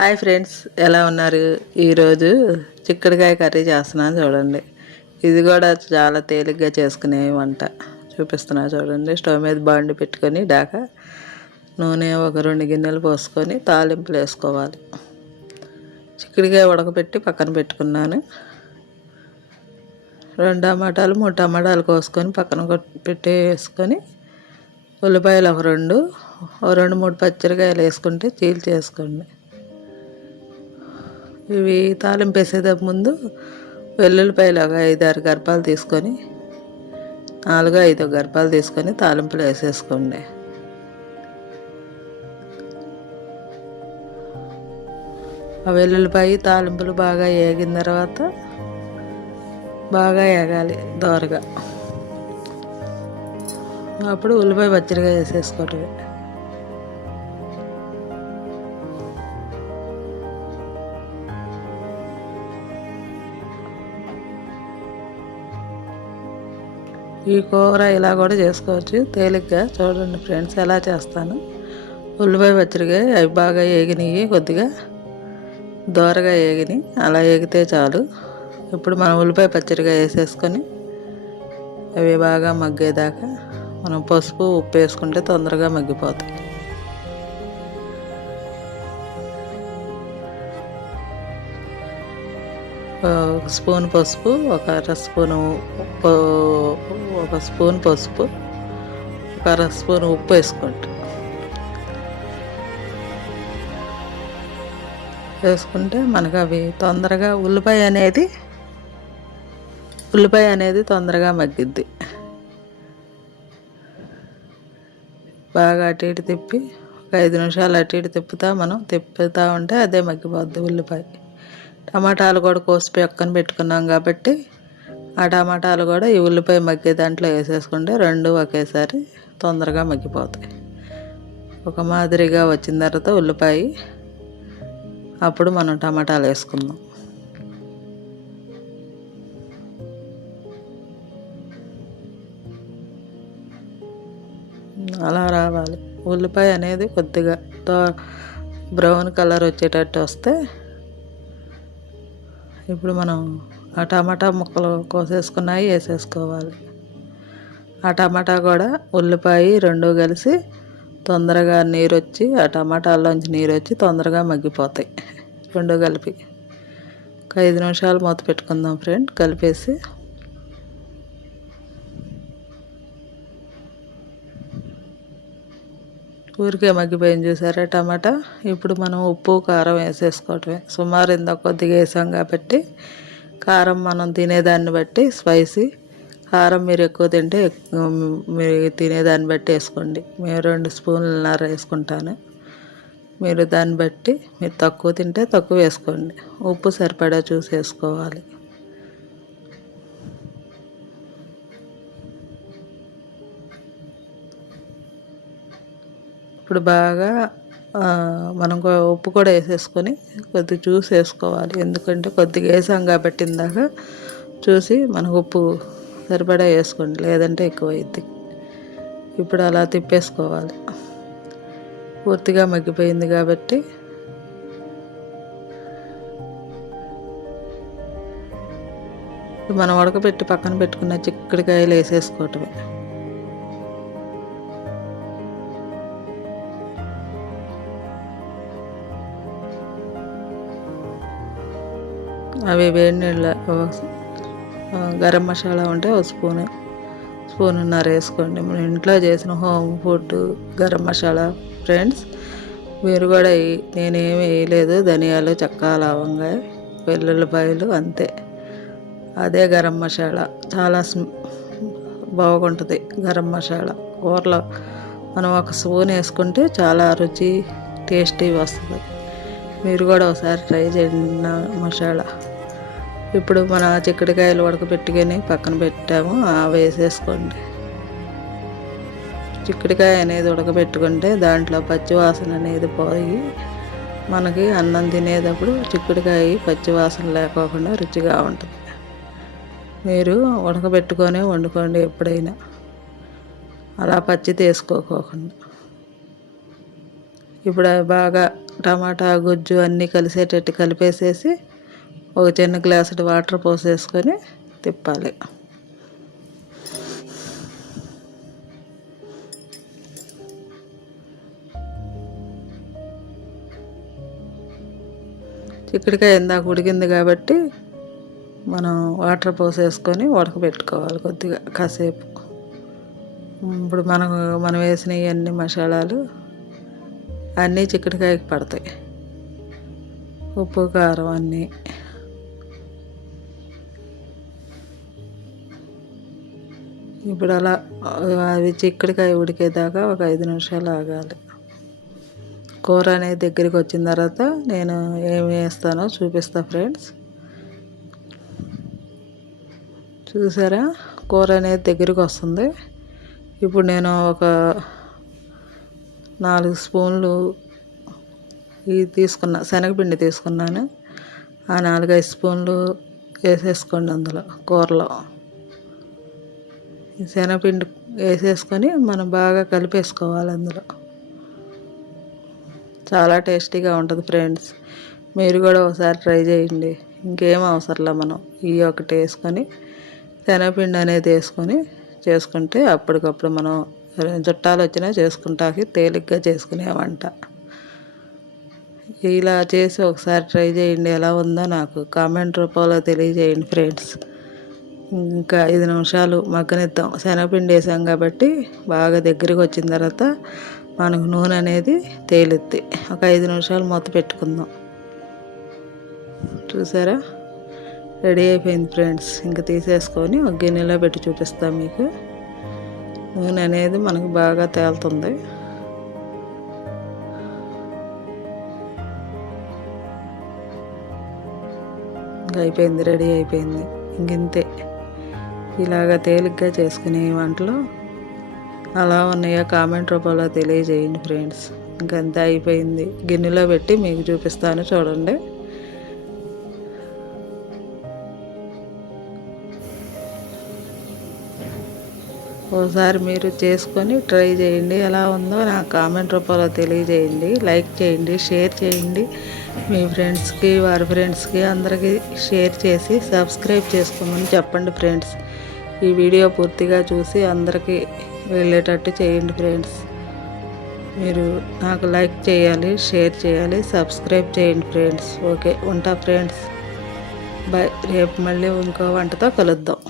Hi friends, ఎలా ఉన్నారు? ఈరోజు చిక్కుడుకాయ కర్రీ చేస్తున్నాను చూడండి. ఇది కూడా చాలా తేలిగ్గా చేసుకునే వంట చూపిస్తున్నా చూడండి. స్టవ్ మీద బాండి పెట్టుకొని నూనె ఒక 2 గిన్నెలు పోసుకొని తాలింపులు వేసుకోవాలి. చిక్కుడుకాయ ఉడకబెట్టి పక్కన పెట్టుకున్నాను. 2 టమాటాలు 3 టమాటాలు కోసుకొని పక్కన వేసుకొని ఉల్లిపాయలు ఒక 2 3 పచ్చిమిరకాయలు వేసుకుంటే చీల్చేసుకోండి. ఇవి తాలింపు వేసేటప్పుడు ముందు వెల్లుల్లిపాయలు ఒక 5-6 గర్భాలు తీసుకొని 4-5 గర్భాలు తీసుకొని తాలింపులు వేసేసుకోండి. ఆ వెల్లుల్లిపాయ తాలింపులు బాగా వేగిన తర్వాత బాగా వేగాలి దోరగా. అప్పుడు ఉల్లిపాయ పచ్చిగా వేసేసుకోవటమే. ఈ కూర ఇలా కూడా చేసుకోవచ్చు తేలిగ్గా. చూడండి ఫ్రెండ్స్ ఎలా చేస్తాను. ఉల్లిపాయ పచ్చడిగా అవి బాగా వేగినాయి, కొద్దిగా దోరగా వేగినాయి. అలా వేగితే చాలు. ఇప్పుడు మనం ఉల్లిపాయ పచ్చడిగా వేసేసుకొని అవి బాగా మగ్గేదాకా మనం పసుపు ఉప్పు వేసుకుంటే తొందరగా మగ్గిపోతాయి. ఒక స్పూన్ పసుపు, ఒక అర స్పూన్ పసుపు, ఒక అర స్పూన్ ఉప్పు వేసుకుంటే మనకు అవి తొందరగా ఉల్లిపాయ అనేది తొందరగా మగ్గిద్ది. బాగా అటు ఇటు తిప్పి ఒక 5 నిమిషాలు అటు ఇటు తిప్పుతూ ఉంటే అదే మగ్గిపోద్ది ఉల్లిపాయ. టమాటాలు కూడా కోసి పక్కన పెట్టుకున్నాం కాబట్టి ఆ టమాటాలు కూడా ఈ ఉల్లిపాయ మగ్గే దాంట్లో వేసేసుకుంటే 2 ఒకేసారి తొందరగా మగ్గిపోతాయి. ఒక మాదిరిగా వచ్చిన తర్వాత ఉల్లిపాయ, అప్పుడు మనం టమాటాలు వేసుకుందాం. అలా రావాలి. ఉల్లిపాయ అనేది కొద్దిగా బ్రౌన్ కలర్ వచ్చేటట్టు వస్తే ఇప్పుడు మనం ఆ టమాటా ముక్కలు కోసేసుకున్నాయి వేసేసుకోవాలి. ఆ టమాటా కూడా ఉల్లిపాయ 2 కలిసి తొందరగా నీరు వచ్చి, ఆ టమాటాల్లోంచి నీరు వచ్చి తొందరగా మగ్గిపోతాయి 2 కలిపి. ఒక 5 నిమిషాలు మూత పెట్టుకుందాం ఫ్రెండ్. కలిపేసి ఊరికే మగ్గిపోయింది చూసారా టమాటా. ఇప్పుడు మనం ఉప్పు కారం వేసేసుకోవటమే. సుమారు ఇంత కొద్దిగా వేసాం కాబట్టి కారం మనం తినేదాన్ని బట్టి స్పైసీ కారం మీరు ఎక్కువ తింటే మీరు తినేదాన్ని బట్టి వేసుకోండి. మేము 2 స్పూన్లన్నర వేసుకుంటాను. మీరు దాన్ని బట్టి మీరు తక్కువ తింటే తక్కువ వేసుకోండి. ఉప్పు సరిపడా చూసి వేసుకోవాలి. ఇప్పుడు బాగా మనం ఉప్పు కూడా వేసేసుకొని కొద్దిగా చూసి వేసుకోవాలి. ఎందుకంటే కొద్దిగా వేసాం కాబట్టి ఇందాక చూసి మనకు ఉప్పు సరిపడా వేసుకోండి, లేదంటే ఎక్కువ అవుద్ది. ఇప్పుడు అలా తిప్పేసుకోవాలి. పూర్తిగా మగ్గిపోయింది కాబట్టి మనం ఉడకబెట్టి పక్కన పెట్టుకున్న చిక్కుడుకాయలు వేసేసుకోవటమే. అవి వేడి నీళ్ళ గరం మసాలా ఉంటే ఒక స్పూన్నర వేసుకోండి. మనం ఇంట్లో చేసిన home food garam masala friends. మీరు కూడా నేనేమి వేయలేదు. ధనియాలు, చెక్క, లవంగా, వెల్లుల్లిపాయలు అంతే. అదే గరం మసాలా. చాలా బాగుంటుంది గరం మసాలా. కూరలో మనం ఒక స్పూన్ వేసుకుంటే చాలా రుచి టేస్టీ వస్తుంది. మీరు కూడా ఒకసారి ట్రై చేయండి మసాలా. ఇప్పుడు మన చిక్కుడుకాయలు ఉడకబెట్టుకొని పక్కన పెట్టాము, అవి వేసేసుకోండి. చిక్కుడుకాయ అనేది ఉడకబెట్టుకుంటే దాంట్లో పచ్చివాసన అనేది పోయి మనకి అన్నం తినేటప్పుడు చిక్కుడుకాయ పచ్చివాసన లేకోకుండా రుచిగా ఉంటుంది. మీరు ఉడకబెట్టుకొని వండుకోండి ఎప్పుడైనా, అలా పచ్చి తీసుకోకుండా. ఇప్పుడు అవి బాగా టమాటా గుజ్జు అన్నీ కలిసేటట్టు కలిపేసేసి ఒక చిన్న గ్లాసుడు వాటర్ పోసేసుకొని తిప్పాలి. చిక్కుడుకాయ ఇందాక ఉడికింది కాబట్టి మనం వాటర్ పోసేసుకొని ఉడకబెట్టుకోవాలి కొద్దిగా కాసేపు. ఇప్పుడు మనం వేసిన అన్ని మసాలాలు అన్నీ చిక్కుడుకాయకి పడతాయి, ఉప్పు కారం అన్నీ. ఇప్పుడు అలా అవి చిక్కుడుకాయ ఉడికేదాకా ఒక 5 నిమిషాలు ఆగాలి. కూర అనేది దగ్గరికి వచ్చిన తర్వాత నేను ఏమి వేస్తానో చూపిస్తా ఫ్రెండ్స్. చూసారా, కూర అనేది దగ్గరికి వస్తుంది. ఇప్పుడు నేను ఒక 4 స్పూన్లు ఇది శనగపిండి తీసుకున్నాను. ఆ 4-5 స్పూన్లు వేసేసుకోండి అందులో కూరలో. ఈ శనగపిండి వేసేసుకొని మనం బాగా కలిపేసుకోవాలి అందులో. చాలా టేస్టీగా ఉంటుంది ఫ్రెండ్స్. మీరు కూడా ఒకసారి ట్రై చేయండి. ఇంకేం అవసరంలా, మనం ఈ ఒకటి వేసుకొని శనగపిండి అనేది వేసుకొని చేసుకుంటే అప్పటికప్పుడు మనం చుట్టాలు వచ్చినా చేసుకుంటాకి తేలిగ్గా చేసుకునే వంట. ఇలా చేసి ఒకసారి ట్రై చేయండి. ఎలా ఉందో నాకు కామెంట్ రూపంలో తెలియజేయండి ఫ్రెండ్స్. ఇంకా 5 నిమిషాలు మగ్గనిద్దాం. శనగపిండి వేసాం కాబట్టి బాగా దగ్గరికి వచ్చిన తర్వాత మనకు నూనె అనేది తేలుద్ది. ఒక 5 నిమిషాలు మూత పెట్టుకుందాం. చూసారా, రెడీ అయిపోయింది ఫ్రెండ్స్. ఇంకా తీసేసుకొని ఒక గిన్నెలో పెట్టి చూపిస్తాను మీకు. నూనె అనేది మనకు బాగా తేలుతుంది. అయిపోయింది, రెడీ అయిపోయింది. ఇంతే, ఇలాగ తేలిగ్గా చేసుకునే వంటలు అలా ఉన్నాయో కామెంట్ రూపంలో తెలియజేయండి ఫ్రెండ్స్. ఇంకంతే, అయిపోయింది. గిన్నెలో పెట్టి మీకు చూపిస్తాను చూడండి. ఒకసారి మీరు చేసుకొని ట్రై చేయండి. ఎలా ఉందో నాకు కామెంట్ రూపంలో తెలియజేయండి. లైక్ చేయండి, షేర్ చేయండి. మీ ఫ్రెండ్స్కి, వారి ఫ్రెండ్స్కి అందరికీ షేర్ చేసి సబ్స్క్రైబ్ చేసుకోమని చెప్పండి ఫ్రెండ్స్. ఈ వీడియో పూర్తిగా చూసి అందరికీ వెళ్ళేటట్టు చేయండి ఫ్రెండ్స్. మీరు నాకు లైక్ చేయాలి, షేర్ చేయాలి, సబ్స్క్రైబ్ చేయండి ఫ్రెండ్స్. ఓకే, ఉంటా ఫ్రెండ్స్. బాయ్. రేపు మళ్ళీ ఇంకో వంటతో కలుద్దాం.